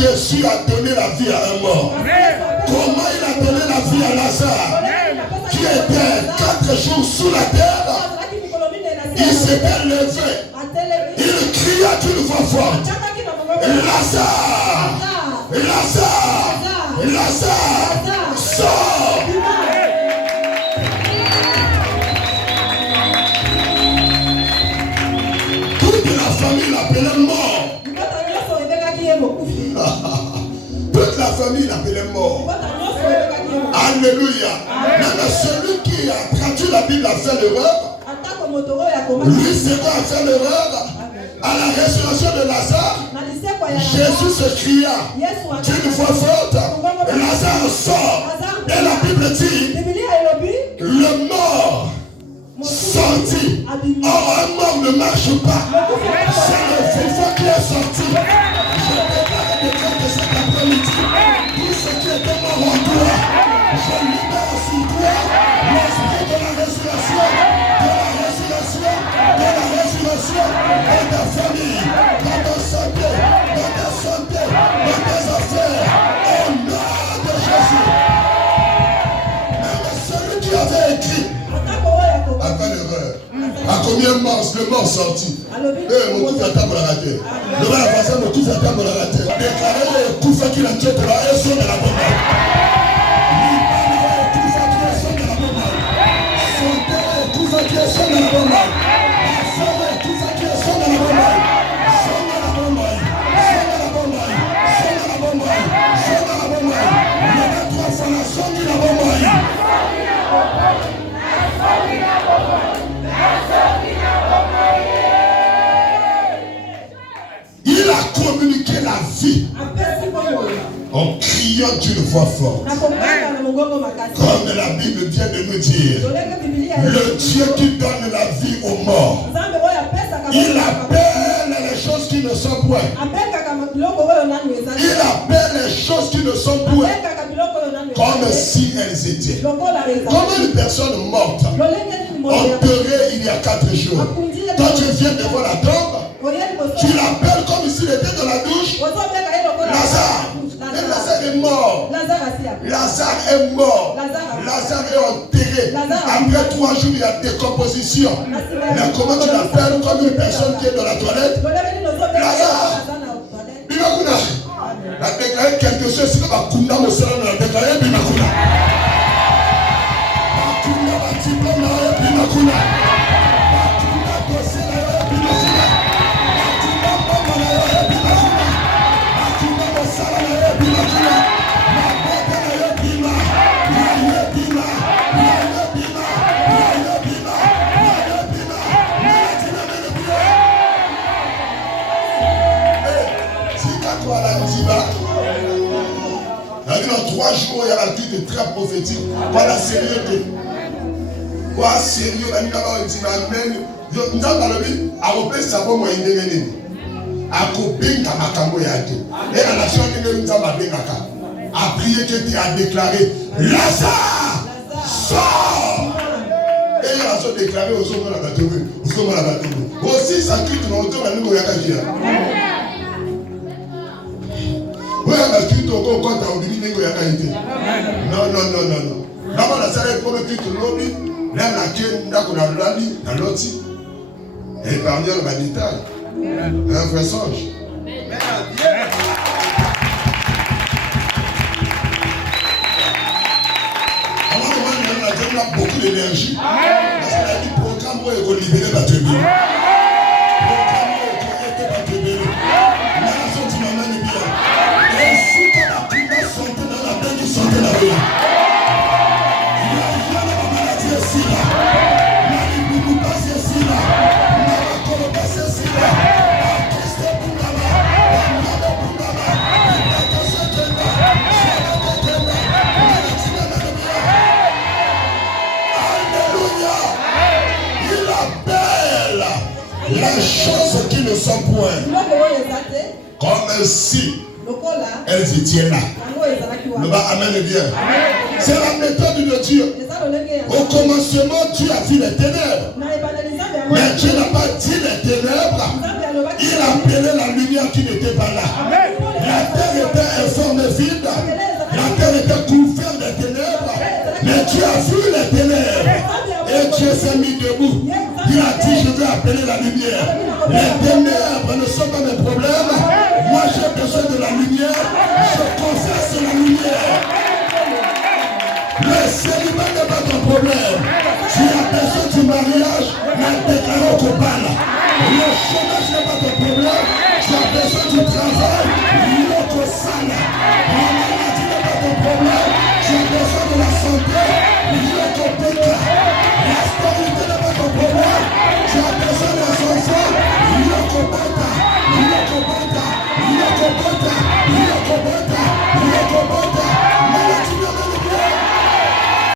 Jésus a donné la vie à un mort? Comment il a donné la vie à Lazare qui était 4 jours sous la terre? Il s'était levé. Il cria d'une voix forte. Lazare! Lazare! Lazare! Sors! Toute la famille l'appelait mort. Toute la famille l'appelait mort. Alléluia. Même celui qui a traduit la Bible a fait l'erreur. Lui, c'est quoi a fait l'erreur? À la résurrection de Lazare, Jésus se cria d'une voix forte, Lazare sort. Et la Bible dit, le mort sortit. Or, un mort ne marche pas. C'est le vivant qui est sorti. Je déclare de cet après-midi, tout ce qui était mort en toi, je libère sur toi l'esprit de la résurrection, de ta famille, de ta santé, de tes affaires, au nom de Jésus. Même celui qui avait écrit, après l'erreur, à combien mars le mort sorti? Mon tout fait pour la rater. Le va la passer, mon tout fait pour la rater. Déclarez tout fait qu'il a tué pour la raison de la bombe. Tout fait qui est son de la bombe. Il a communiqué la vie en criant d'une voix forte. Comme la Bible vient de nous dire, le Dieu qui donne la vie aux morts, il appelle les choses qui ne sont point. Il appelle les choses qui ne sont point comme si elles étaient. Comme une personne morte, enterrée il y a 4 jours. Quand tu viens devant la tombe, tu l'appelles comme s'il était dans la douche. Lazare. Et Lazare est mort. Lazare est mort. Lazare est enterré. Après 3 jours, il y a décomposition. Mais comment tu l'appelles comme une personne qui est dans la toilette? Lazare. Bimakuna. La déclaré quelque chose, c'est comme Akunda Mosala, la déclaré Bimakuna. Akunda Batipona, Bimakuna. Akunda Kosela, Bimakuna. Akunda Pamana, Bimakuna. Akunda Mosala, Bimakuna. Mabota, Bima. Bima, Bima. Bima, Bima. Bima, Bima. Dans 3 jours, il y a la vie de très prophétique. Pas la sérieux. Pas sérieux. Il y a une amen. Nous avons le but à repérer ça pour moi. Il y a à couper ta makambo yate. Et la nation qui nous a battu à prier que tu as déclaré Lazare sort. Et il a déclaré aux hommes la bataille. Aux hommes la bataille. Aussi ça quitte dans le temps à nous yakaji. Non. D'abord, la salle est pour le titre lobby, là, la queue, là, qu'on a l'ami, dans l'autre, et épargner le détail. Un vrai songe. Avant, on a beaucoup d'énergie. Parce qu'il a dit programme où il faut libérer la tribu. Les choses qui ne sont point comme si elles étaient là. Le bas amène bien. C'est la méthode de Dieu. Au commencement, Dieu a vu les ténèbres. Mais Dieu n'a pas dit les ténèbres. Il a appelé la lumière qui n'était pas là. La terre était appeler la lumière. Les ténèbres ne sont pas mes problèmes. Moi, j'ai besoin de la lumière. Je confesse la lumière. Le célibat n'est pas ton problème. Tu as besoin du mariage, mais déclaré au bal. Le chômage n'est pas ton problème. Tu as besoin du travail, l'autre salle. La maladie n'est pas ton problème. Tu as besoin de la santé.